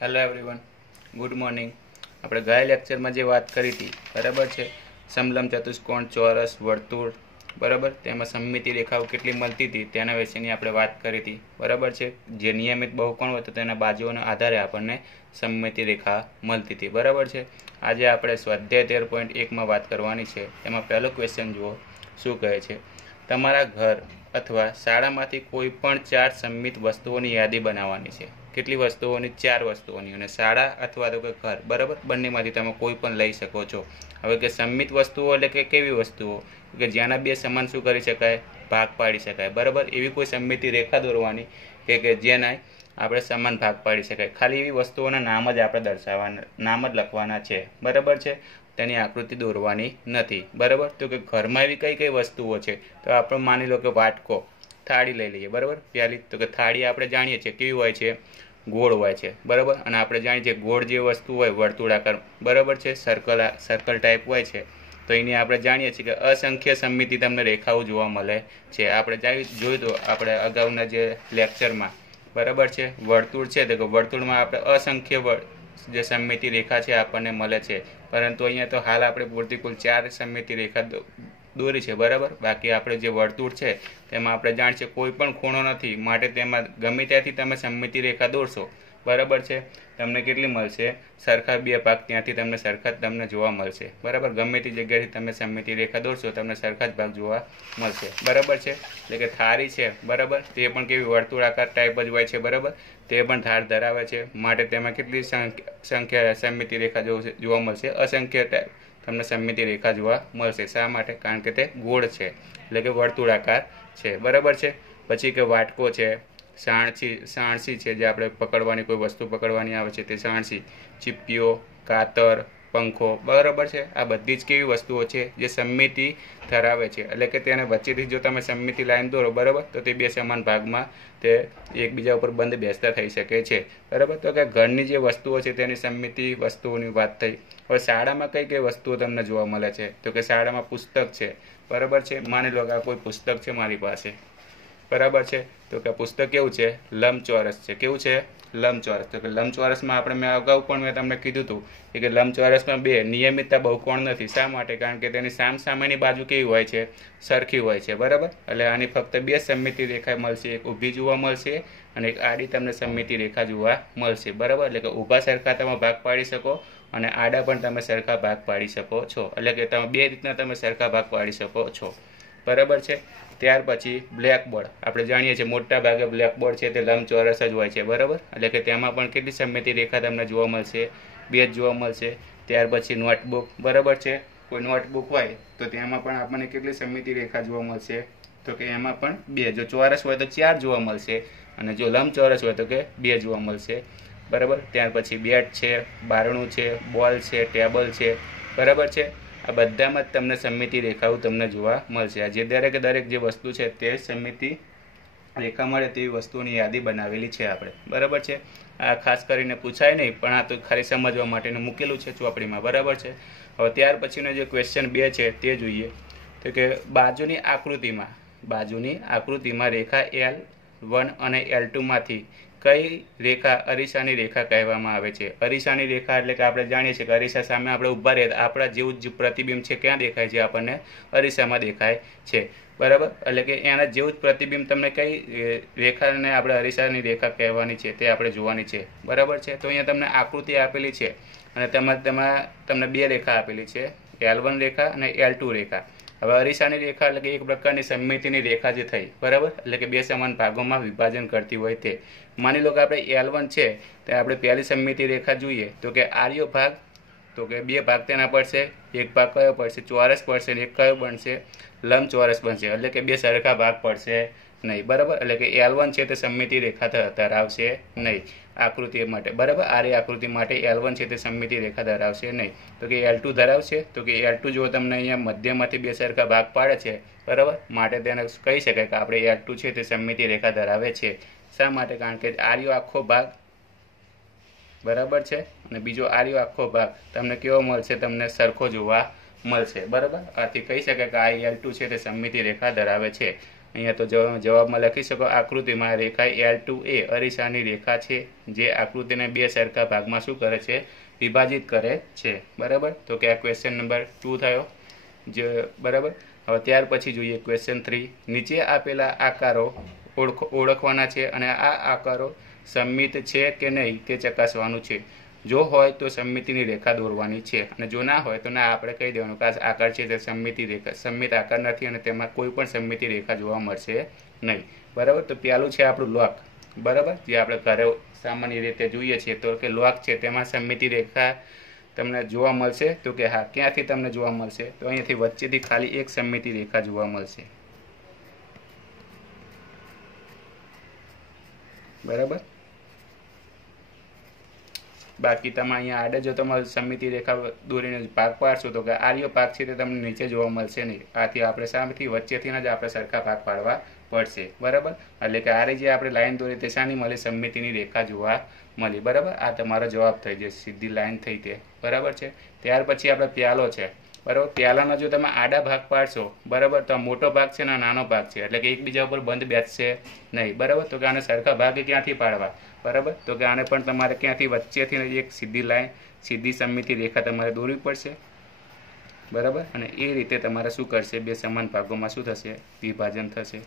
Hello everyone, good morning. આપણે ગયા લેક્ચરમાં જે વાત કરી હતી બરાબર છે, સમલંબ ચતુષ્કોણ, ચોરસ, વર્તુળ બરાબર, તેમાં સમમિતિ રેખાઓ કેટલી મળતી હતી તેના વિશેની આપણે વાત કરી હતી બરાબર છે. જે નિયમિત બહુકોણ હોય તો તેના બાજુઓના આધારે આપણને સમમિતિ રેખા મળતી હતી બરાબર છે. આજે આપણે સ્વાધ્યાય 13.1માં વાત કરવાની છે. એમાં પહેલો ક્વેશ્ચન જુઓ, શું કહે છે? તમારા ઘર અથવા શાળામાંથી કોઈ પણ 4 સંમિત વસ્તુઓની યાદી બનાવવાની છે. કેટલી વસ્તુઓની? 4 વસ્તુઓની. અને શાળા અથવા તો કે ઘર બરાબર, બંનેમાંથી તમે કોઈ પણ લઈ શકો છો. હવે કે સંમિત વસ્તુઓ એટલે કે કેવી વસ્તુઓ કે જેના બે સમાન શું કરી શકાય? ભાગ પાડી શકાય બરાબર. એવી કોઈ સમમિતિ રેખા દોરવાની કે જેના આપણે સમાન ભાગ પાડી શકાય. ખાલી એવી વસ્તુઓના નામ જ આપણે દર્શાવવાના, નામ જ લખવાના છે બરાબર છે. તેની આકૃતિ દોરવાની નથી બરાબર. તો કે ઘરમાં એવી કઈ કઈ વસ્તુઓ છે? તો આપણે માની લો કે વાટકો, થાળી લઈ લઈએ બરાબર. પહેલી તો કે થાળી આપણે જાણીએ છીએ કેવી હોય છે? ગોળ હોય છે બરાબર. અને આપણે જાણીએ છીએ ગોળ જે વસ્તુ હોય વર્તુળાકાર બરાબર છે, સર્કલ ટાઈપ હોય છે. તો એની આપણે જાણીએ છીએ કે અસંખ્ય સમમિતિ તમને રેખાઓ જોવા મળે છે. આપણે જોયું તો આપણે અગાઉના જે લેક્ચરમાં બરાબર છે, વર્તુળ છે તો કે વર્તુળમાં આપણે અસંખ્ય જે સમમિતિ રેખા છે આપણને મળે છે. પરંતુ અહીંયા તો હાલ આપણે પૂરતી કુલ 4 સમમિતિ રેખા દોરી છે બરાબર. બાકી આપણે જે વર્તુળ છે તેમાં આપણે જાણીએ કોઈ પણ ખૂણો નથી, માટે તેમાં ગમે ત્યાંથી તમે સમમિતિ રેખા દોરશો બરાબર છે, તમને કેટલી મળશે? સરખા બે ભાગ ત્યાંથી તમને સરખા જ તમને જોવા મળશે બરાબર. ગમે તે જગ્યાએથી તમે સમમિતિ રેખા દોરશો તમને સરખા જ ભાગ જોવા મળશે બરાબર છે. એટલે કે થાળી છે બરાબર, તે પણ કેવી વર્તુળાકાર ટાઈપ જ હોય છે બરાબર. તે પણ ધાર ધરાવે છે, માટે તેમાં કેટલી સંખ્યા સમમિતિ રેખા જોવા મળશે? અસંખ્ય ટાઈપ તમને સમમિતિ રેખા જોવા મળશે. શા માટે? કારણ કે તે ગોળ છે, એટલે કે વર્તુળાકાર છે બરાબર છે. પછી કે વાટકો છે, સાણસી છે, જે આપણે પકડવાની કોઈ વસ્તુ પકડવાની આવે છે તે સાણસી, ચીપીઓ, કાતર, પંખો બરાબર છે. આ બધી જ કેવી વસ્તુઓ છે? જે સમમિતિ ધરાવે છે. એટલે કે તેને વચ્ચેથી જો તમે સમમિતિ લાઈન દોરો બરાબર, તો તે બે સમાન ભાગમાં તે એકબીજા ઉપર બંધ બેસતા થઈ શકે છે બરાબર. તો કે ઘરની જે વસ્તુઓ છે તેની સમમિતિ વસ્તુઓની વાત થઈ. હવે શાળામાં કઈ કઈ વસ્તુઓ તમને જોવા મળે છે? તો કે શાળામાં પુસ્તક છે બરાબર છે. માની લો કે આ કોઈ પુસ્તક છે મારી પાસે બરાબર છે. તો કે પુસ્તક કેવું છે? લંબચોરસ છે. કેવું છે? લંબચોરસ. તો કે લંબચોરસમાં આપણે મેં અગાઉ પણ મેં તમને કીધું હતું કે લંબચોરસમાં બે નિયમિતતા બહુકોણ નથી. શા માટે? કારણ કે તેની સામસામેની બાજુ કેવી હોય છે? સરખી હોય છે બરાબર. એટલે આની ફક્ત બે સમમિતિ રેખા મળશે, એક ઊભી જોવા મળશે અને એક આડી તમને સમમિતિ રેખા જોવા મળશે બરાબર. એટલે કે ઊભા સરખા તમે ભાગ પાડી શકો અને આડા પણ તમે સરખા ભાગ પાડી શકો છો. એટલે કે તમે બે રીતના તમે સરખા ભાગ પાડી શકો છો બરાબર છે. ત્યાર પછી બ્લેકબોર્ડ. આપણે જાણીએ છીએ મોટા ભાગે બ્લેકબોર્ડ છે તે લંબચોરસ જ હોય છે બરાબર. એટલે કે તેમાં પણ કેટલી સમમિતિ રેખા તમને જોવા મળશે? બે જ જોવા મળશે. ત્યાર પછી નોટબુક બરાબર છે. કોઈ નોટબુક હોય તો તેમાં પણ આપણને કેટલી સમમિતિ રેખા જોવા મળશે? તો કે એમાં પણ બે. જો ચોરસ હોય તો 4 જોવા મળશે અને જો લંબચોરસ હોય તો કે 2 જોવા મળશે બરાબર. ત્યાર પછી બેટ છે, બારણું છે, બોલ છે, ટેબલ છે બરાબર છે. આ બધામાં જ તમને સમમિતિ રેખાઓ તમને જોવા મળશે. આ જે દરેક જે વસ્તુ છે તે સમમિતિ રેખા મળે તેવી વસ્તુઓની યાદી બનાવેલી છે આપણે બરાબર છે. આ ખાસ કરીને પૂછાય નહીં, પણ આ તો ખાલી સમજવા માટેનું મૂકેલું છે ચોપડીમાં બરાબર છે. હવે ત્યાર પછીનો જે ક્વેશ્ચન 2 છે તે જોઈએ. તો કે બાજુની આકૃતિમાં રેખા L1 અને L2 માંથી કઈ રેખા અરીસાની રેખા કહેવામાં આવે છે? અરીસાની રેખા એટલે કે આપણે જાણીએ છીએ કે અરીસા સામે આપણે ઊભા રહે આપણા જેવું જ પ્રતિબિંબ છે ક્યાં દેખાય છે? આપણને અરીસામાં દેખાય છે બરાબર. એટલે કે એના જેવું જ પ્રતિબિંબ તમને કઈ રેખાને આપણે અરીસાની રેખા કહેવાની છે તે આપણે જોવાની છે બરાબર છે. તો અહીંયા તમને આકૃતિ આપેલી છે અને તેમાં તમને બે રેખા આપેલી છે, L1 રેખા અને L2 રેખા. હવે અરીસાની રેખા એટલે કે એક પ્રકારની સમમિતિની રેખા જે થઈ બરાબર, એટલે કે બે સમાન ભાગોમાં વિભાજન કરતી હોય તે. માની લો કે આપણે L1 છે તે આપણે પહેલી સમમિતિ રેખા જોઈએ તો કે આર્યો ભાગ, તો કે બે ભાગ તેના પડશે. એક ભાગ કયો પડશે? ચોરસ પડશે. એક કયો બનશે? લંબચોરસ બનશે. એટલે કે બે સરખા ભાગ પડશે નહીં બરાબર. એટલે કે L1 છે તે સમમિતિ રેખા ધરાવશે નહીં આકૃતિ માટે બરાબર. આરી આકૃતિ માટે L1 છે તે સમમિતિ રેખા ધરાવશે નહીં. તો કે L2 ધરાવશે. તો કે L2 જો તમને અહીંયા મધ્યમાંથી બે સરખા ભાગ પાડે છે બરાબર, માટે તેને કહી શકાય કે આપણે L2 છે તે સમમિતિ રેખા ધરાવે છે. શા માટે? કારણ કે આર્યો આખો ભાગ બરાબર છે અને બીજો આર્યો આખો ભાગ તમને કેવો મળશે? તમને સરખો જોવા મળશે બરાબર. આથી કહી શકાય કે આ L2 છે તે સમમિતિ રેખા ધરાવે છે. અહીંયા તો જવાબમાં લખી શકો, આકૃતિમાં રેખા L2A અરીસાની રેખા છે જે આકૃતિને બે સરખા ભાગમાં શું કરે છે, વિભાજિત કરે છે, બરાબર. તો કે આ ક્વેશ્ચન નંબર 2 થયો જે, બરાબર. હવે ત્યાર પછી જોઈએ ક્વેશ્ચન 3. નીચે આપેલા આકારો ઓળખવાના છે અને આ આકારો સમમિત છે કે નહીં તે ચકાસવાનું છે. જો હોય તો સમમિતિની રેખા દોરવાની છે અને જો ના હોય તો ના, આપણે કહી દેવાનું કે આ આકાર છે તે સમમિત આકાર નથી અને તેમાં કોઈ પણ સમમિતિ રેખા જોવા મળશે નહીં, બરાબર. તો પહેલું છે આપણું લોક, બરાબર, જે આપણે ઘરે સામાન્ય રીતે જોઈએ છીએ. તો કે લોક છે તેમાં સમમિતિ રેખા તમને જોવા મળશે, તો કે હા. ક્યાંથી તમને જોવા મળશે? તો અહીંયાથી વચ્ચેથી ખાલી એક સમમિતિ રેખા જોવા મળશે, બરાબર. બાકી તમે અહીંયા આડે જો તમે સમમિતિ રેખા દોરીને ભાગ પાડશો તો કે આર્યો ભાગ છે તે તમને નીચે જોવા મળશે નહીં. આથી આપણે સામેથી વચ્ચેથી જ આપણે સરખા ભાગ પાડવા પડશે, બરાબર. એટલે કે આરે જે આપણે લાઈન દોરી તે શાની મળી? સમમિતિની રેખા જોવા મળી, બરાબર. આ તમારો જવાબ થઈ જશે, સીધી લાઈન થઈ તે, બરાબર છે. ત્યાર પછી આપણે પ્યાલો છે, બરાબર. પ્યાલાનો જો તમે આડા ભાગ પાડશો, બરાબર, તો આ મોટો ભાગ છે ને નાનો ભાગ છે, એટલે કે એકબીજા ઉપર બંધ બેસશે નહીં, બરાબર. તો કે આને સરખા ભાગે ક્યાંથી પાડવા? બરાબર. તો કે આને પણ તમારે ક્યાંથી વચ્ચેથી એક સીધી લાઈન, સીધી સમમિતિ રેખા તમારે દોરવી પડશે, બરાબર. અને એ રીતે તમારે શું કરશે? બે સમાન ભાગોમાં શું થશે? વિભાજન થશે,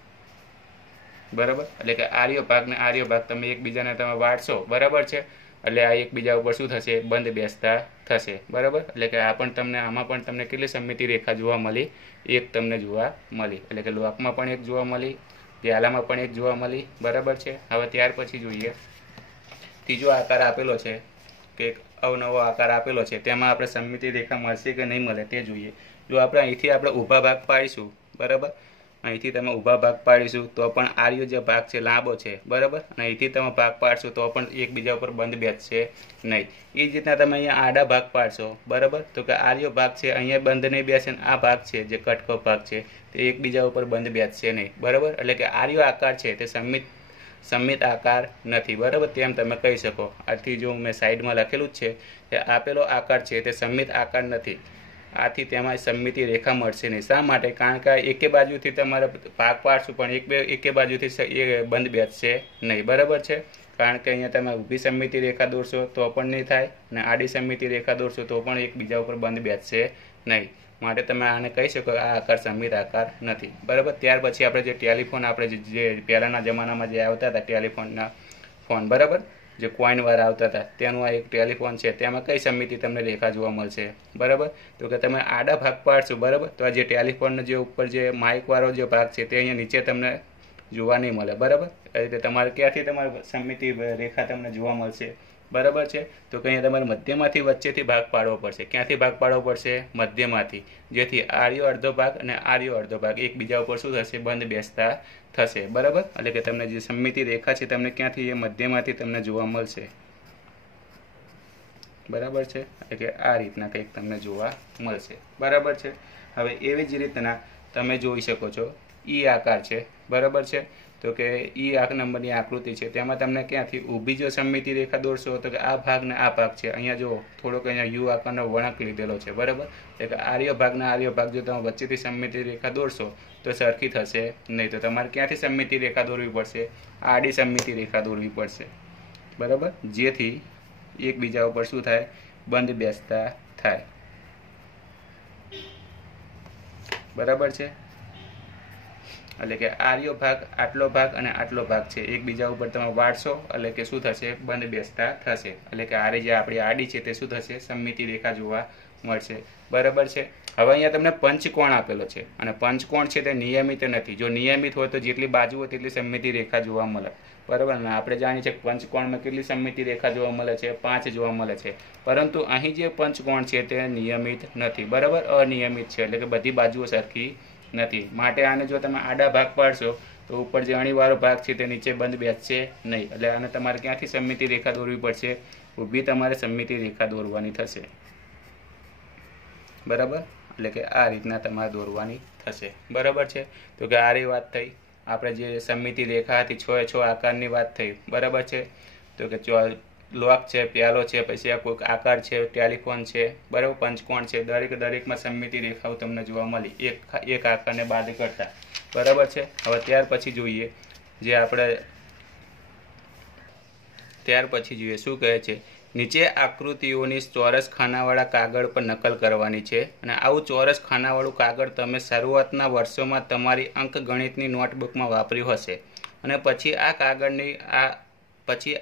બરાબર. એટલે કે આર્યો ભાગ ને આર્યો ભાગ તમે એકબીજાને તમે વાળશો, બરાબર છે. એટલે આ એકબીજા ઉપર શું થશે? બંધ બેસતા થશે, બરાબર. એટલે કે આ પણ તમને, આમાં પણ તમને કેટલી સમમિતિ રેખા જોવા મળી? એક તમને જોવા મળી. એટલે કે લોકમાં પણ એક જોવા મળી, પ્યાલામાં પણ એક જોવા મળી, બરાબર છે. હવે ત્યાર પછી જોઈએ ત્રીજો આકાર આપેલો છે કે અવનવો આકાર આપેલો છે, તેમાં આપણે સમમિતિ રેખા મળશે કે નહીં મળે તે જોઈએ. જો આપણે અહીંથી આપણે ઊભા ભાગ પાડીશું, બરાબર, અહીંથી તમે ઊભા ભાગ પાડીશું તો પણ આર્યો જે ભાગ છે લાંબો છે, બરાબર. અને અહીંથી તમે ભાગ પાડશો તો પણ એકબીજા ઉપર બંધ બેસશે નહીં. એ જ રીતના તમે અહીંયા આડા ભાગ પાડશો, બરાબર, તો કે આર્યો ભાગ છે અહીંયા બંધ નહીં બેસે, આ ભાગ છે જે કટકો ભાગ છે તે એકબીજા ઉપર બંધ બેસશે નહીં, બરાબર. એટલે કે આર્યો આકાર છે તે સમમિત આકાર નથી, બરાબર, તેમ તમે કહી શકો. આથી જો મેં સાઈડમાં લખેલું જ છે કે આપેલો આકાર છે તે સમમિત આકાર નથી, આથી તેમાં સમમિતિ રેખા મળશે નહીં. શા માટે? કારણ કે એકે બાજુથી તમારે ભાગ પાડશું પણ એકે બાજુથી એ બંધ બેસશે નહીં, બરાબર છે. કારણ કે અહીંયા તમે ઊભી સમમિતિ રેખા દોરશો તો પણ નહીં થાય અને આડી સમમિતિ રેખા દોરશો તો પણ એકબીજા ઉપર બંધ બેસશે નહીં. માટે તમે આને કહી શકો આ આકાર સમમિત આકાર નથી, બરાબર. ત્યાર પછી આપણે જે ટેલિફોન, આપણે જે પહેલાંના જમાનામાં જે આવતા હતા ટેલિફોનના ફોન, બરાબર, જે કોઈનવાળા આવતા હતા, તેનું આ એક ટેલિફોન છે, તેમાં કઈ સમમિતિ તમને રેખા જોવા મળશે? બરાબર. તો કે તમે આડા ભાગ પાડશો, બરાબર, તો આ જે ટેલિફોનનો જે ઉપર જે માઇકવાળો જે ભાગ છે તે અહીંયા નીચે તમને જોવા નહીં મળે, બરાબર. એ રીતે તમારે ક્યાંથી તમારે સમમિતિ રેખા તમને જોવા મળશે? બરાબર છે. તો કે અહીંયા તમારે મધ્યમાંથી વચ્ચેથી ભાગ પાડવો પડશે. ક્યાંથી ભાગ પાડવો પડશે? મધ્યમાંથી, જેથી આર્યો અડધો ભાગ અને આર્યો અડધો ભાગ એકબીજા ઉપર શું થશે? બંધ બેસતા થશે, બરાબર. એટલે કે તમને જે સમમિતિ રેખા છે તમને ક્યાંથી? એ મધ્યમાંથી તમને જોવા મળશે, બરાબર છે. એટલે કે આ રીતના કંઈક તમને જોવા મળશે, બરાબર છે. હવે એવી જ રીતના તમે જોઈ શકો છો ઈ આકાર છે, બરાબર છે. તો કે ઈ નંબરની આકૃતિ છે, તેમાં તમને ક્યાંથી ઊભી જો સમમિતિ રેખા દોરશો તો કે આ ભાગ ને આ ભાગ છે, અહીંયા જો થોડોક અહીંયા યુ આકારનો વળાંક લીધેલો છે, બરાબર. એટલે કે આર્ય ભાગ ને આર્ય ભાગ જો તમે વચ્ચેથી સમમિતિ રેખા દોરશો તો સરખી થશે નહીં. તો તમારે ક્યાંથી સમમિતિ રેખા દોરવી પડશે? આડી સમમિતિ રેખા દોરવી પડશે, બરાબર, જેથી એકબીજા ઉપર શું થાય? બંધ બેસતા થાય, બરાબર છે. એટલે કે આર્યો ભાગ, આટલો ભાગ અને આટલો ભાગ છે, એકબીજા ઉપર તમે વાળશો એટલે કે શું થશે? બંધ બેસતા થશે. એટલે કે આરે જે આપણી આડી છે તે શું થશે? સમમિતિ રેખા જોવા મળશે, બરાબર છે. હવે અહીંયા તમને પંચકોણ આપેલો છે અને પંચકોણ છે તે નિયમિત નથી. જો નિયમિત હોય તો જેટલી બાજુ હોય તેટલી સમમિતિ રેખા જોવા મળે, બરાબર. અને આપણે જાણીએ છીએ પંચકોણમાં કેટલી સમમિતિ રેખા જોવા મળે છે? 5 જોવા મળે છે. પરંતુ અહીં જે પંચકોણ છે તે નિયમિત નથી, બરાબર, અનિયમિત છે. એટલે કે બધી બાજુઓ સરખી નથી. માટે આને જો તમે આડા ભાગ પાડશો તો ઉપર જે અણીવાળો ભાગ છે તે નીચે બંધ બેસશે નહીં. એટલે આને તમારે ક્યાંથી સમમિતિ રેખા દોરવી પડશે? ઊભી તમારે સમમિતિ રેખા દોરવાની થશે, બરાબર. એટલે કે આ રીતના તમારે દોરવાની થશે, બરાબર છે. તો કે આ વાત થઈ આપણે જે સમમિતિ રેખા હતી 6 આકારની વાત થઈ, બરાબર છે. તો કે લોક છે, પ્યાલો છે, પછી આ કોઈક આકાર છે, ટેલિફોન છે, બરાબર, પંચકોણ છે, દરેકમાં સમમિતિ રેખાઓ તમને જોવા મળી એક આકારને બાદ કરતા, બરાબર છે. હવે ત્યાર પછી જોઈએ શું કહે છે. નીચે આકૃતિઓની ચોરસ ખાનાવાળા કાગળ પર નકલ કરવાની છે, અને આવું ચોરસ ખાનાવાળું કાગળ તમે શરૂઆતના વર્ષોમાં તમારી અંકગણિતની નોટબુકમાં વાપર્યું હશે, અને પછી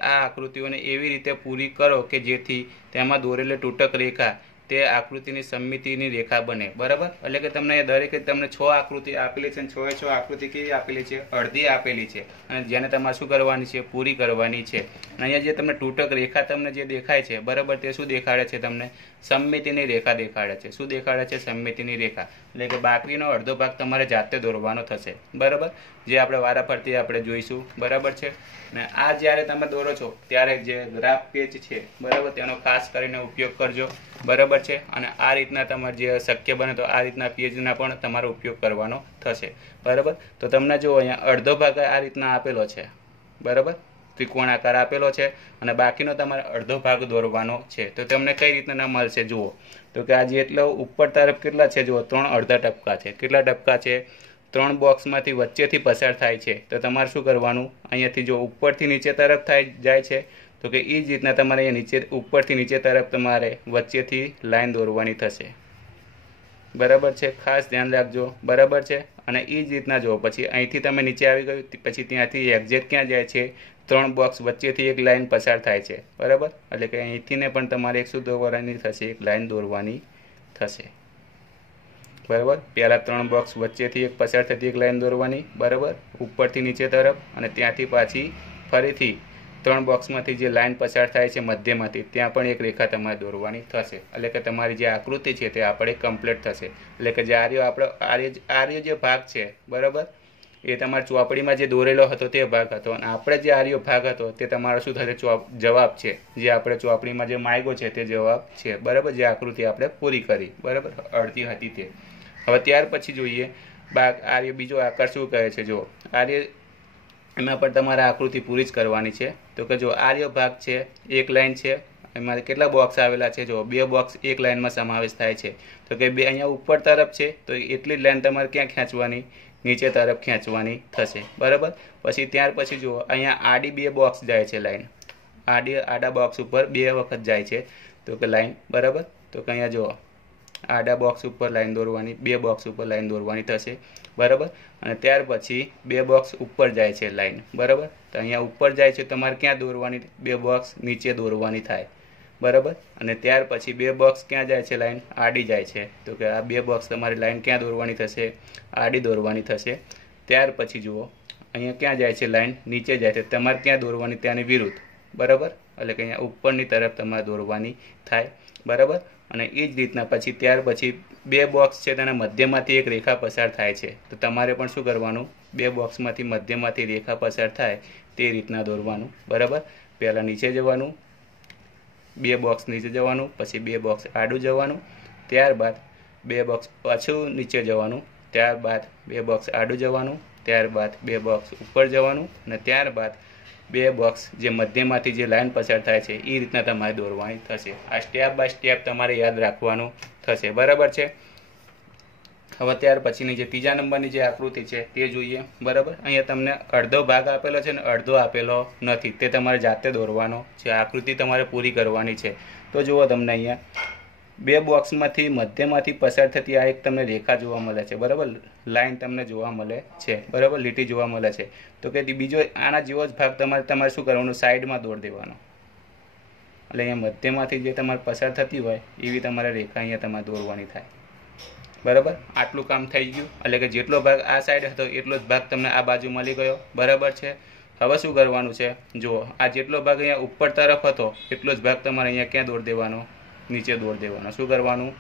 આ આકૃતિઓને એવી રીતે પૂરી કરો કે જેથી તેમાં દોરેલી તૂટક રેખા તે આકૃતિની સમમિતિની રેખા બને, બરાબર. એટલે કે દરેકે તમને 6 આકૃતિ આપેલી છે, અને 6 આકૃતિ કેવી આપેલી છે? અડધી આપેલી છે, અને જેને તમારે શું કરવાની છે? પૂરી કરવાની છે. અને અહીંયા જે તમને તૂટક રેખા તમને જે દેખાય છે, બરાબર, તે શું દેખાડે છે? તમને સમમિતિની રેખા દેખાડે છે. શું દેખાડે છે? સમમિતિની રેખા. એટલે કે બાકીનો અડધો ભાગ તમારે જાતે દોરવાનો થશે, બરાબર, જે આપણે વારાફરતી આપણે જોઈશું, બરાબર છે. અને આ જ્યારે તમે દોરો છો ત્યારે જે ગ્રાફ પેજ છે, બરાબર, તેનો ખાસ કરીને ઉપયોગ કરજો, બરાબર છે. અને આ રીતના તમારે જે શક્ય બને તો આ રીતના પેજના પણ તમારો ઉપયોગ કરવાનો થશે, બરાબર. તો તમને જો અહીંયા અડધો ભાગ આ રીતના આપેલો છે, બરાબર, ત્રિકોણાકાર આપેલો છે, અને બાકીનો તમારે અડધો ભાગ દોરવાનો છે. તો તમને કઈ રીતના મળશે જુઓ, તો કે આ જેટલો ઉપર તરફ કેટલા છે જુઓ, 3 અડધા ટપકા છે. કેટલા ટપકા છે? 3 બોક્સમાંથી વચ્ચેથી પસાર થાય છે. તો તમારે શું કરવાનું? અહીંયાથી જો ઉપરથી નીચે તરફ જાય છે, તો કે એ જ રીતના તમારે અહીંયા ઉપરથી નીચે તરફ તમારે વચ્ચેથી લાઈન દોરવાની થશે, બરાબર છે. ખાસ ધ્યાન રાખજો, બરાબર છે. અને એ જ રીતના જો પછી અહીંથી તમે નીચે આવી ગયું, પછી ત્યાંથી એક્ઝેક્ટ ક્યાં જાય છે? 3 બોક્સ વચ્ચેથી એક લાઈન પસાર થાય છે, બરાબર. એટલે કે અહીંથી ને પણ તમારે એક શું દોરવાની થશે? એક લાઈન દોરવાની થશે, બરાબર. પહેલાં 3 બોક્સ વચ્ચેથી એક પસાર થતી એક લાઈન દોરવાની, બરાબર, ઉપરથી નીચે તરફ, અને ત્યાંથી પાછી ફરીથી 3 બોક્સમાંથી જે લાઈન પસાર થાય છે મધ્યમાંથી, ત્યાં પણ એક રેખા તમારે દોરવાની થશે. એટલે કે તમારી જે આકૃતિ છે તે આપણે કમ્પ્લીટ થશે. એટલે કે જે આર્ય જે ભાગ છે, બરાબર, એ તમારા ચોપડીમાં જે દોરેલો હતો તે ભાગ હતો, અને આપણે જે આર્યો ભાગ હતો તે તમારો શું થશે? જવાબ છે, જે આપણે ચોપડીમાં જે માગ્યો છે તે જવાબ છે, બરાબર, જે આકૃતિ આપણે પૂરી કરી, બરાબર, અડધી હતી તે. હવે ત્યાર પછી જોઈએ આર્ય બીજો આકાર શું કહે છે. જો આર્ય એમાં પણ તમારે આકૃતિ પૂરી જ કરવાની છે. તો કે જો આર્ય ભાગ છે, એક લાઈન છે, એમાં કેટલા બોક્સ આવેલા છે? જો 2 બોક્સ એક લાઈનમાં સમાવેશ થાય છે. તો કે અહીંયા ઉપર તરફ છે, તો એટલી જ લાઈન તમારે ક્યાં ખેંચવાની? નીચે તરફ ખેંચવાની થશે, બરાબર. પછી ત્યાર પછી જુઓ અહીંયા આડી 2 બોક્સ જાય છે લાઈન, આડા બોક્સ ઉપર 2 વખત જાય છે, તો કે લાઈન, બરાબર. તો કે અહીંયા જુઓ આડા બોક્સ ઉપર લાઈન દોરવાની, 2 બોક્સ ઉપર લાઈન દોરવાની થશે, બરાબર. અને ત્યાર પછી 2 બોક્સ ઉપર જાય છે લાઈન, બરાબર. તો અહીંયા ઉપર જાય છે, તમારે ક્યાં દોરવાની? 2 બોક્સ નીચે દોરવાની થાય, બરાબર. અને ત્યાર પછી 2 બોક્સ ક્યાં જાય છે? લાઈન આડી જાય છે. તો કે આ 2 બોક્સ તમારી લાઈન ક્યાં દોરવાની થશે? આડી દોરવાની થશે. ત્યાર પછી જુઓ અહીંયા ક્યાં જાય છે? લાઈન નીચે જાય છે. તમારે ક્યાં દોરવાની? ત્યાંની વિરુદ્ધ, બરાબર. એટલે કે અહીંયા ઉપરની તરફ તમારે દોરવાની થાય, બરાબર. અને એ જ રીતના પછી ત્યાર પછી 2 બોક્સ છે તેના મધ્યમાંથી એક રેખા પસાર થાય છે. તો તમારે પણ શું કરવાનું? 2 બોક્સમાંથી મધ્યમાંથી રેખા પસાર થાય તે રીતના દોરવાનું, બરાબર. પહેલાં નીચે જવાનું, 2 બોક્સ નીચે જવાનું, પછી 2 બોક્સ આડું જવાનું, ત્યારબાદ 2 બોક્સ પાછું નીચે જવાનું, ત્યારબાદ 2 બોક્સ આડું જવાનું, ત્યારબાદ 2 બોક્સ ઉપર જવાનું, અને ત્યારબાદ 2 બોક્સ જે મધ્યમાંથી જે લાઈન પસાર થાય છે એ રીતના તમારે દોરવાની થશે. આ સ્ટેપ બાય સ્ટેપ તમારે યાદ રાખવાનું થશે, બરાબર છે. હવે ત્યાર પછીની જે ત્રીજા નંબરની જે આકૃતિ છે તે જોઈએ, બરાબર. અહીંયા તમને અડધો ભાગ આપેલો છે ને અડધો આપેલો નથી, તે તમારે જાતે દોરવાનો છે. આકૃતિ તમારે પૂરી કરવાની છે. તો જુઓ તમને અહીંયા 2 બોક્સમાંથી મધ્યમાંથી પસાર થતી આ એક તમને રેખા જોવા મળે છે, બરાબર, લાઈન તમને જોવા મળે છે, બરાબર, લીટી જોવા મળે છે. તો કે બીજો આના જેવો જ ભાગ તમારે શું કરવાનું? સાઈડમાં દોરી દેવાનો. એટલે અહીંયા મધ્યમાંથી જે તમારે પસાર થતી હોય એવી તમારે રેખા અહીંયા તમારે દોરવાની થાય, બરાબર. આટલું કામ થઈ ગયું. એટલે કે જેટલો ભાગ આ સાઈડ હતો એટલો જ ભાગ તમને આ બાજુ મળી ગયો, બરાબર છે. હવે શું કરવાનું છે? જુઓ આ જેટલો ભાગ અહીંયા ઉપર તરફ હતો એટલો જ ભાગ તમારે અહીંયા ક્યાં દોરી દેવાનો? નીચે દોરી દેવાનો. શું કરવાનું?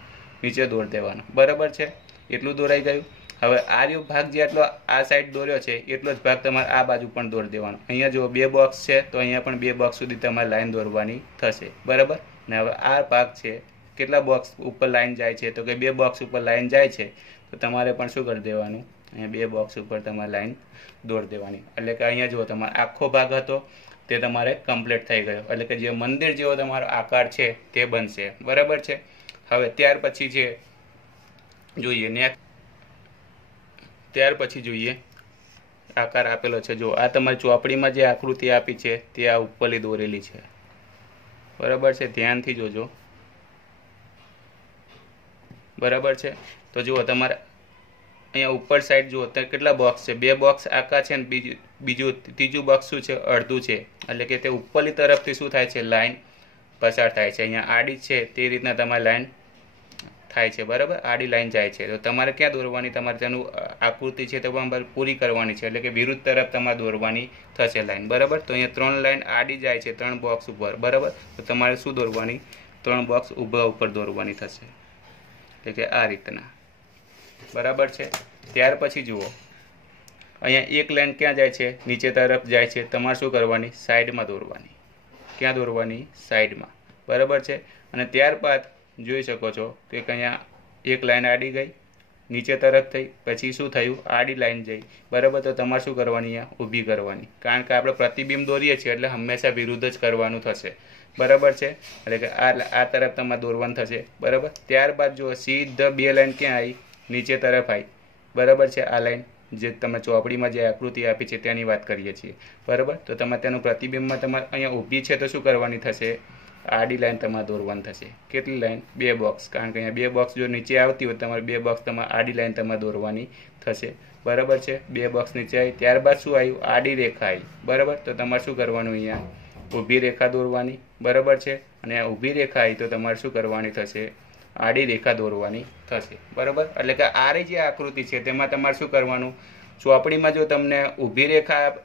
નીચે દોરી દેવાનો, બરાબર છે. એટલું દોરાઈ ગયું. હવે આર્યો ભાગ જેટલો આ સાઈડ દોર્યો છે એટલો જ ભાગ તમારે આ બાજુ પણ દોરી દેવાનો. અહીંયા જો 2 બોક્સ છે તો અહીંયા પણ 2 બોક્સ સુધી તમારે લાઈન દોરવાની થશે, બરાબર. ને હવે આ ભાગ છે, કેટલા બોક્સ ઉપર લાઈન જાય છે? તો કે 2 બોક્સ ઉપર લાઈન જાય છે. તો તમારે પણ શું કરી દેવાનું? અહીંયા 2 બોક્સ ઉપર તમારે લાઈન દોરી દેવાની. એટલે કે અહીંયા જુઓ તમારે આખો ભાગ હતો, તે તમારે કમ્પ્લીટ થઈ ગયો, એટલે કે જે મંદિર જેવો તમારો આકાર છે તે બનશે, બરાબર છે। હવે ત્યાર પછી છે જોઈએ નેક્સ્ટ, ત્યાર પછી જોઈએ આકાર આપેલો છે। જો આ તમારી ચોપડીમાં જે આકૃતિ આપી છે તે આ ઉપરલી દોરેલી છે, બરાબર છે, ધ્યાનથી જોજો, બરાબર છે। તો જુઓ તમારે અહીંયા ઉપર સાઈડ જુઓ તો કેટલા બોક્સ છે, 2 બોક્સ આખા છે, અને બીજું ત્રીજું બોક્સ શું છે, અડધું છે, એટલે કે તે ઉપરલી તરફથી શું થાય છે, લાઈન પસાર થાય છે। અહીંયા આડી છે તે રીતના તમારી લાઈન થાય છે, બરાબર, આડી લાઈન જાય છે। તો તમારે ક્યાં દોરવાની, તમારે તેનું આકૃતિ છે તે પણ પૂરી કરવાની છે, એટલે કે વિરુદ્ધ તરફ તમારે દોરવાની થશે લાઈન, બરાબર। તો અહીંયા 3 લાઈન આડી જાય છે 3 બોક્સ ઉપર, બરાબર। તો તમારે શું દોરવાની, 3 બોક્સ ઊભા ઉપર દોરવાની થશે, એટલે કે આ રીતના, બરાબર છે। ત્યાર પછી જુઓ અહીંયા એક લાઈન ક્યાં જાય છે, નીચે તરફ જાય છે, તમારે શું કરવાની, સાઈડમાં દોરવાની, ક્યાં દોરવાની, સાઈડમાં, બરાબર છે। અને ત્યારબાદ જોઈ શકો છો કે અહીંયા એક લાઈન આડી ગઈ, નીચે તરફ થઈ, પછી શું થયું, આડી લાઈન જઈ, બરાબર। તો તમારે શું કરવાની, અહીંયા ઊભી કરવાની, કારણ કે આપણે પ્રતિબિંબ દોરીએ છીએ એટલે હંમેશા વિરુદ્ધ જ કરવાનું થશે, બરાબર છે, એટલે કે આ તરફ તમારે દોરવાનું થશે, બરાબર। ત્યારબાદ જુઓ સીધા 2 લાઈન ક્યાં આવી, નીચે તરફ આવી, બરાબર છે, આ લાઈન જે તમે ચોપડીમાં જે આકૃતિ આપી છે તેની વાત કરીએ છીએ, બરાબર। તો તમારે તેનું પ્રતિબિંબમાં તમારે અહીંયા ઊભી છે તો શું કરવાની થશે, આડી લાઈન તમારે દોરવાની થશે, કેટલી લાઈન, 2 બોક્સ, કારણ કે અહીંયા 2 બોક્સ જો નીચે આવતી હોય તમારે 2 બોક્સ તમારે આડી લાઈન તમારે દોરવાની થશે, બરાબર છે। 2 બોક્સ નીચે આવી, ત્યારબાદ શું આવ્યું, આડી રેખા આવી, બરાબર। તો તમારે શું કરવાનું, અહીંયા ઊભી રેખા દોરવાની, બરાબર છે, અને આ ઊભી રેખા આવી તો તમારે શું કરવાની થશે, આડી રેખા દોરવાની થશે, બરાબર। એટલે કે આ જે આકૃતિ છે તેમાં તમારે શું કરવાનું, ચોપડીમાં જો તમને ઊભી રેખા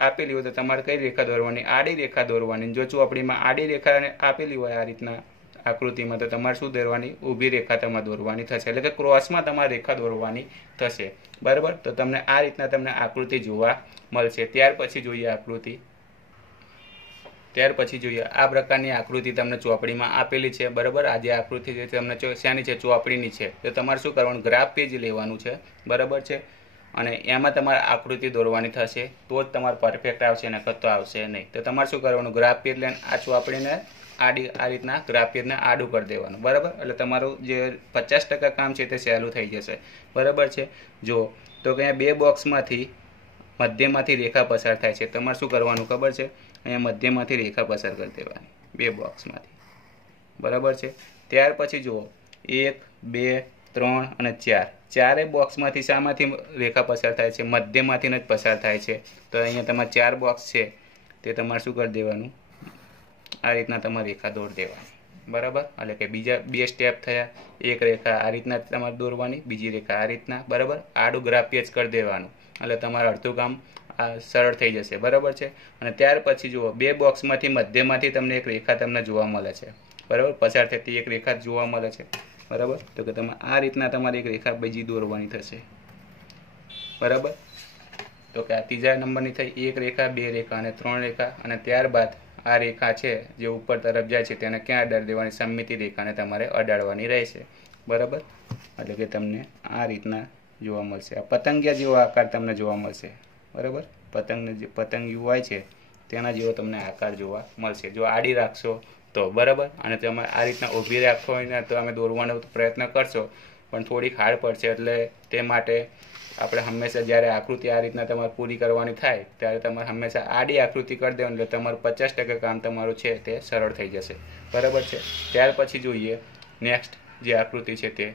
આપેલી હોય તો તમારે કઈ રેખા દોરવાની, આડી રેખા દોરવાની। જો ચોપડીમાં આડી રેખા આપેલી હોય આ રીતના આકૃતિમાં તો તમારે શું દોરવાની, ઊભી રેખા તમારે દોરવાની થશે, એટલે કે ક્રોસમાં તમારે રેખા દોરવાની થશે, બરાબર। તો તમને આ રીતના તમને આકૃતિ જોવા મળશે। ત્યાર પછી જોઈએ આકૃતિ, ત્યાર પછી જોઈએ આ પ્રકારની આકૃતિ તમને ચોપડીમાં આપેલી છે, બરાબર। આ જે આકૃતિ છે તમને શાની છે, ચોપડીની છે। તો તમારે શું કરવાનું, ગ્રાફ પેજ લેવાનું છે, બરાબર છે, અને એમાં તમારે આકૃતિ દોરવાની થશે, તો જ તમારે પરફેક્ટ આવશે, નકર તો આવશે નહીં। તો તમારે શું કરવાનું, ગ્રાફ પેજ લઈને આ ચોપડીને આડી આ રીતના ગ્રાફ પેજને આડું કરી દેવાનું, બરાબર। એટલે તમારું જે 50% કામ છે તે સહેલું થઈ જશે, બરાબર છે। જો તો કે અહીંયા 2 બોક્સમાંથી મધ્યમાંથી રેખા પસાર થાય છે, તમારે શું કરવાનું ખબર છે, અહીંયા મધ્યમાંથી રેખા પસાર કરી દેવાની 2 બોક્સમાંથી, બરાબર છે। ત્યાર પછી જુઓ 1 2 3 અને 4, ચારે બોક્સમાંથી શામાંથી રેખા પસાર થાય છે, મધ્યમાંથી જ પસાર થાય છે। તો અહીંયા તમારે 4 બોક્સ છે તે તમારે શું કરી દેવાનું, આ રીતના તમારે રેખા દોરી દેવાની, બરાબર। એટલે કે બીજા 2 સ્ટેપ થયા, એક રેખા આ રીતના તમારે દોરવાની, બીજી રેખા આ રીતના, બરાબર, આડું ગ્રાફ પેજ કરી દેવાનું, એટલે તમારે અડધું કામ સરળ થઈ જશે, બરાબર છે। અને ત્યાર પછી જુઓ 2 બોક્સમાંથી મધ્યમાંથી તમને એક રેખા તમને જોવા મળે છે, બરાબર, પસાર થતી એક રેખા જોવા મળે છે, બરાબર। તો કે તમે આ રીતના તમારે એક રેખા બીજી દોરવાની થશે, બરાબર। તો કે આ ત્રીજા નંબરની થઈ, 1 રેખા 2 રેખા અને 3 રેખા, અને ત્યારબાદ આ રેખા છે જે ઉપર તરફ જાય છે તેને ક્યાં અડાડી દેવાની, સમમિતિ રેખાને તમારે અડાડવાની રહેશે, બરાબર। એટલે કે તમને આ રીતના જોવા મળશે, આ પતંગિયા જેવો આકાર તમને જોવા મળશે, બરાબર। પતંગને જે પતંગિયું હોય છે તેના જેવો તમને આકાર જોવા મળશે જો આડી રાખશો તો, બરાબર। અને તમે આ રીતના ઊભી રાખો હોય ને તો અમે દોરવાનો પ્રયત્ન કરશો પણ થોડીક હાર્ડ પડશે, એટલે તે માટે આપણે હંમેશા જ્યારે આકૃતિ આ રીતના તમારે પૂરી કરવાની થાય ત્યારે તમારે હંમેશા આડી આકૃતિ કરી દેવાની, એટલે તમારું 50% કામ તમારું છે તે સરળ થઈ જશે, બરાબર છે। ત્યાર પછી જોઈએ નેક્સ્ટ જે આકૃતિ છે તે,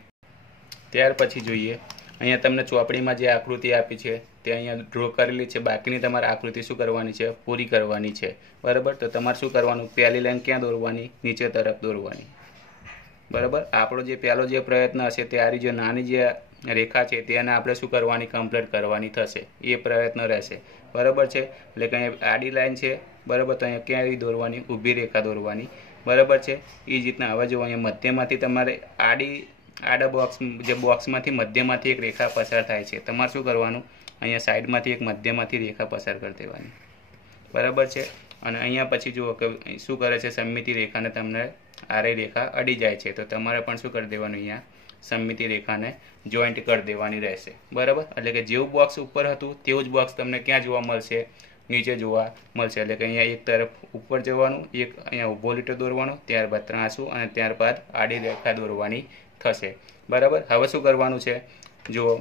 ત્યાર પછી જોઈએ અહીંયા તમને ચોપડીમાં જે આકૃતિ આપી છે તે અહીંયા ડ્રો કરેલી છે, બાકીની તમારે આકૃતિ શું કરવાની છે, પૂરી કરવાની છે, બરાબર। તો તમારે શું કરવાનું, પહેલી લાઈન ક્યાં દોરવાની, નીચે તરફ દોરવાની, બરાબર। આપણો જે પહેલો જે પ્રયત્ન હશે તે આરી જે નાની જે રેખા છે તેને આપણે શું કરવાની, કમ્પ્લીટ કરવાની થશે, એ પ્રયત્ન રહેશે, બરાબર છે। એટલે કે અહીંયા આડી લાઈન છે, બરાબર, તો અહીંયા ક્યાં દોરવાની, ઊભી રેખા દોરવાની, બરાબર છે। એ જ રીતના હવે જો અહીંયા મધ્યમાંથી તમારે આડા બોક્સ જે બોક્સમાંથી મધ્યમાંથી એક રેખા પસાર થાય છે, તમારે શું કરવાનું, અહીંયા સાઈડમાંથી એક મધ્યમાંથી રેખા પસાર કરી દેવાની, બરાબર છે। અને અહીંયા પછી જુઓ કે શું કરે છે, સમમિતિ રેખાને તમને આરે રેખા અડી જાય છે તો તમારે પણ શું કરી દેવાનું, અહીંયા સમમિતિ રેખાને જોઈન્ટ કરી દેવાની રહેશે, બરાબર। એટલે કે જેવું બોક્સ ઉપર હતું તેવું જ બોક્સ તમને ક્યાં જોવા મળશે, નીચે જોવા મળશે। એટલે કે અહીંયા એક તરફ ઉપર જવાનું, એક અહીંયા ઊભો લીટો દોરવાનો, ત્યારબાદ ત્રાંસું અને ત્યારબાદ આડી રેખા દોરવાની થશે। બરાબર। હવે શું કરવાનું છે જુઓ,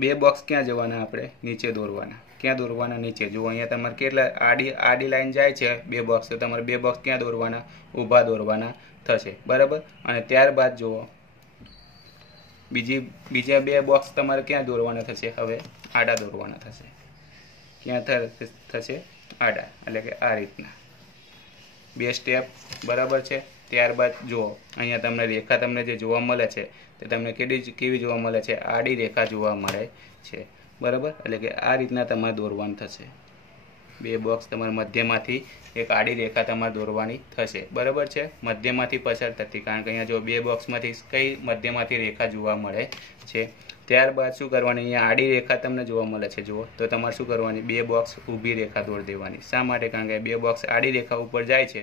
બે બોક્સ ક્યાં જવાના, આપણે નીચે દોરવાના। ક્યાં દોરવાના? નીચે। જુઓ અહીંયા તમારે કેટલા આડી લાઈન જાય છે બે બોક્સ, તો તમારે બે બોક્સ ક્યાં દોરવાના? ઊભા દોરવાના થશે। બરાબર। અને ત્યારબાદ જુઓ બીજા બે બોક્સ તમારે ક્યાં દોરવાના થશે? હવે આડા દોરવાના થશે। ક્યાં થશે? આડા। એટલે કે આ રીતના બે સ્ટેપ। બરાબર છે। ત્યારબાદ જુઓ અહીંયા તમને રેખા તમને જે જોવા મળે છે તે તમને કેવી જોવા મળે છે? આડી રેખા જોવા મળે છે। બરાબર। એટલે કે આ રીતના તમારે દોરવાનું થશે। બે બોક્સ તમારે મધ્યમાંથી એક આડી રેખા તમારે દોરવાની થશે। બરાબર છે। મધ્યમાંથી પસાર થતી, કારણ કે અહીંયા જો બે બોક્સમાંથી કઈ મધ્યમાંથી રેખા જોવા મળે છે। ત્યારબાદ શું કરવાની? અહીંયા આડી રેખા તમને જોવા મળે છે જુઓ, તો તમારે શું કરવાની? બે બોક્સ ઊભી રેખા દોરી દેવાની। શા માટે? કારણ કે બે બોક્સ આડી રેખા ઉપર જાય છે।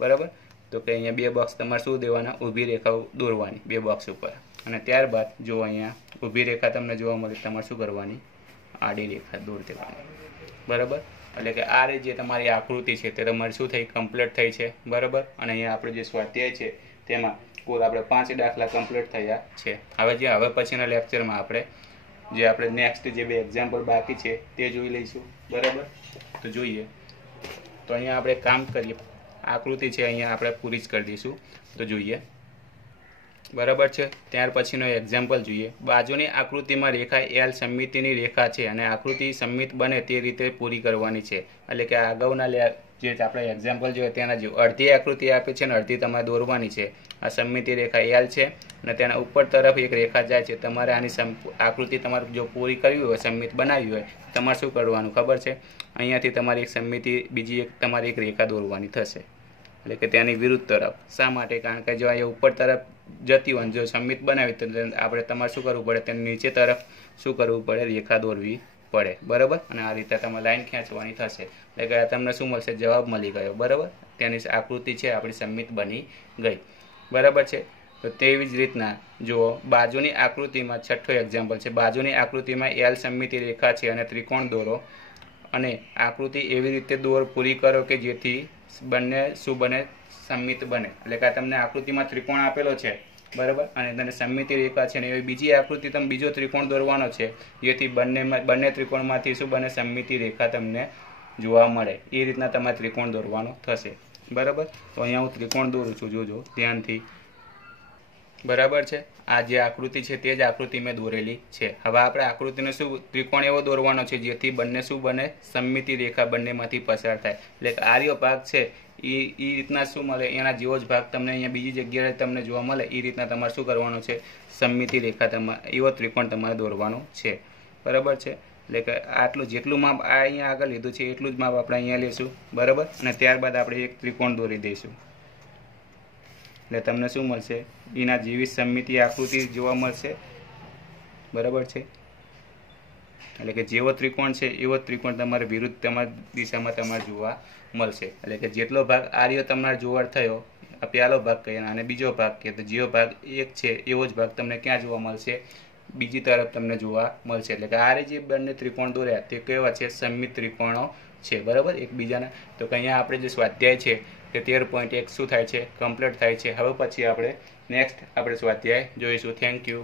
બરાબર। તો કે અહીંયા બે બોક્સ તમારે શું દેવાના? ઊભી રેખાઓ દોરવાની બે બોક્સ ઉપર। અને ત્યારબાદ જો અહીંયા ઊભી રેખા તમને જોવા મળે, તમારે શું કરવાની? આડી રેખા દોરી દેવાની। બરાબર। એટલે કે આ જે તમારી આકૃતિ છે તે તમારી શું થઈ? કમ્પ્લીટ થઈ છે। બરાબર। અને અહીંયા આપણે જે સ્વાધ્યાય છે તેમાં કુલ આપણે 5 દાખલા કમ્પ્લીટ થયા છે। હવે પછીના લેક્ચરમાં આપણે નેક્સ્ટ જે બે એક્ઝામ્પલ બાકી છે તે જોઈ લઈશું। બરાબર। તો જોઈએ, તો અહીંયા આપણે કામ કરીએ, આકૃતિ છે અહીંયા આપણે પૂરી જ કરી દઈશું। તો જોઈએ, બરાબર છે। ત્યાર પછીનો એક્ઝામ્પલ જોઈએ। બાજુની આકૃતિમાં રેખા એલ સમમિતિની રેખા છે અને આકૃતિ સમમિત બને તે રીતે પૂરી કરવાની છે। એટલે કે અગાઉના જે આપણે એક્ઝામ્પલ જોઈએ તેના જેવું અડધી આકૃતિ આપી છે અને અડધી તમારે દોરવાની છે। આ સમમિતિ રેખા એલ છે અને તેના ઉપર તરફ એક રેખા જાય છે। તમારે આની આકૃતિ તમારે જો પૂરી કરવી હોય, સમમિત બનાવવી હોય, તમારે શું કરવાનું ખબર છે? અહીંયાથી તમારી એક સમમિતિ, બીજી એક તમારી એક રેખા દોરવાની થશે। એટલે કે તેની વિરુદ્ધ તરફ। શા માટે? કારણ કે જો અહીંયા ઉપર તરફ જતી હોય, જો સમમિત બનાવી તો આપણે તમારે શું કરવું પડે? તેની નીચે તરફ શું કરવું પડે? રેખા દોરવી પડે। બરાબર। અને આ રીતે તમારે લાઈન ખેંચવાની થશે। એટલે કે તમને શું મળશે? જવાબ મળી ગયો। બરાબર। તેની આકૃતિ છે આપણી સમમિત બની ગઈ। બરાબર છે। તો તેવી જ રીતના જુઓ, બાજુની આકૃતિમાં છઠ્ઠો એક્ઝામ્પલ છે। બાજુની આકૃતિમાં એલ સમમિતિ રેખા છે અને ત્રિકોણ દોરો અને આકૃતિ એવી રીતે પૂરી કરો કે જેથી બંને શું બને? સમમિત બને। એટલે કે તમને આકૃતિમાં ત્રિકોણ આપેલો છે। બરાબર। અને તેને સમમિતિ રેખા છે ને એવી બીજી આકૃતિ તમે બીજો ત્રિકોણ દોરવાનો છે જેથી બંને ત્રિકોણમાંથી શું બને? સમમિતિ રેખા તમને જોવા મળે। એ રીતના તમારે ત્રિકોણ દોરવાનો થશે। બરાબર। તો અહીંયા હું ત્રિકોણ દોરું છું, જોજો ધ્યાનથી। બરાબર છે। આ જે આકૃતિ છે તે જ આકૃતિ મેં દોરેલી છે। હવે આપણે આકૃતિનો શું ત્રિકોણ એવો દોરવાનો છે જેથી બંને શું બને? સમમિતિ રેખા બંનેમાંથી પસાર થાય। એટલે કે આર્યો ભાગ છે એ રીતના શું મળે? એના જેવો જ ભાગ તમને અહીંયા બીજી જગ્યાએ તમને જોવા મળે। એ રીતના તમારે શું કરવાનું છે? સમમિતિ રેખા તમારે એવો ત્રિકોણ તમારે દોરવાનો છે। બરાબર છે। એટલે કે આટલું જેટલું માપ આ અહીંયા આગળ લીધું છે એટલું જ માપ આપણે અહીંયા લઈશું। બરાબર। અને ત્યારબાદ આપણે એક ત્રિકોણ દોરી દઈશું। એટલે તમને શું મળશે? એના જેવી સમમિતિ આકૃતિ જોવા મળશે। બરાબર છે। એટલે કે જેવો ત્રિકોણ છે એવો ત્રિકોણ તમારે વિરુદ્ધ તમારી દિશામાં તમારે જોવા મળશે। એટલે કે જેટલો ભાગ આર્યો તમારે જોવા થયો, આ પહેલો ભાગ કહીએ અને બીજો ભાગ કહીએ, તો જેવો ભાગ એક છે એવો જ ભાગ તમને ક્યાં જોવા મળશે? બીજી તરફ તમને જોવા મળશે। એટલે કે આ જે બંને ત્રિકોણ દોર્યા તે કેવા છે? સમમિત ત્રિકોણો છે। બરાબર। એકબીજાના। તો કે અહીંયા આપણે જે સ્વાધ્યાય છે તે 13.1 શું થાય છે? કમ્પ્લીટ થાય છે। હવે પછી આપણે નેક્સ્ટ આપણે સ્વાધ્યાય જોઈશું। Thank you.